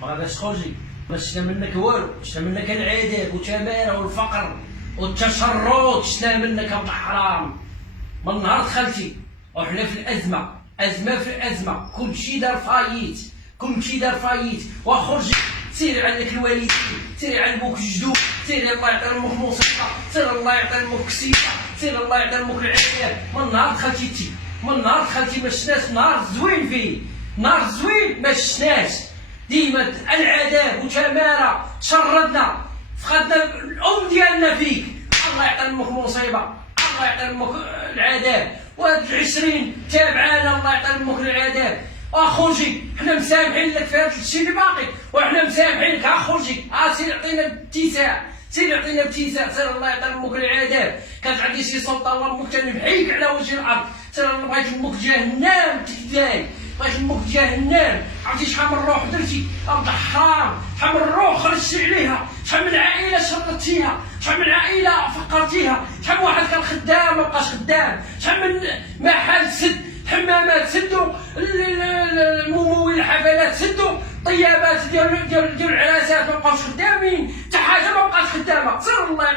ما غاداش تخرجي، ما شفنا منك والو، شفنا منك العذاب وتماره والفقر والتشرد، شفنا منك ابن حرام. من نهار دخلتي وحنا في الازمه، ازمه في ازمه، كلشي دار فايت، كلشي دار فايت. وخرجي سيري عندك الوالدين، سيري عند بوك الجدود، سيري الله يعطي لامك مصيبه، سيري الله يعطي لامك كسيبه، سيري الله يعطي لامك العافيه. من نهار دخلتي انتي، من نهار دخلتي ما شفناش نهار زوين فيه، نهار زوين ما شفناش. ديما العذاب وتماره، تشردنا، فقدنا الام ديالنا فيك. الله يعطي لامك مصيبه، الله يعطي لامك العذاب. وهاد العشرين تابعانا، الله يعطي لامك العذاب. اخرجي، حنا مسامحين لك في هذا الشيء اللي باقي، وحنا مسامحينك. اخرجي، سير عطينا ابتساع، سير عطينا ابتساع. سير الله يعطي لامك العذاب. كانت عندي شي سلطه الله امك تنبحيك على وجه الارض. سير الله بغيت امك جهنم تكداي، بغيت امك جهنم. عرفتي شحال من روح درتي ارض حرام، شحال من روح خرجتي عليها، شحال من عائله شردتيها، شحال من عائله فقرتيها، شحال من واحد كان خدام مابقاش خدام، شحال من محل سد، حمامات سدوا، الممول الحفلات سدوا، طيابات ديال العراسات مابقاوش خدامين، حتى حاجه مابقاش خدامه. سير الله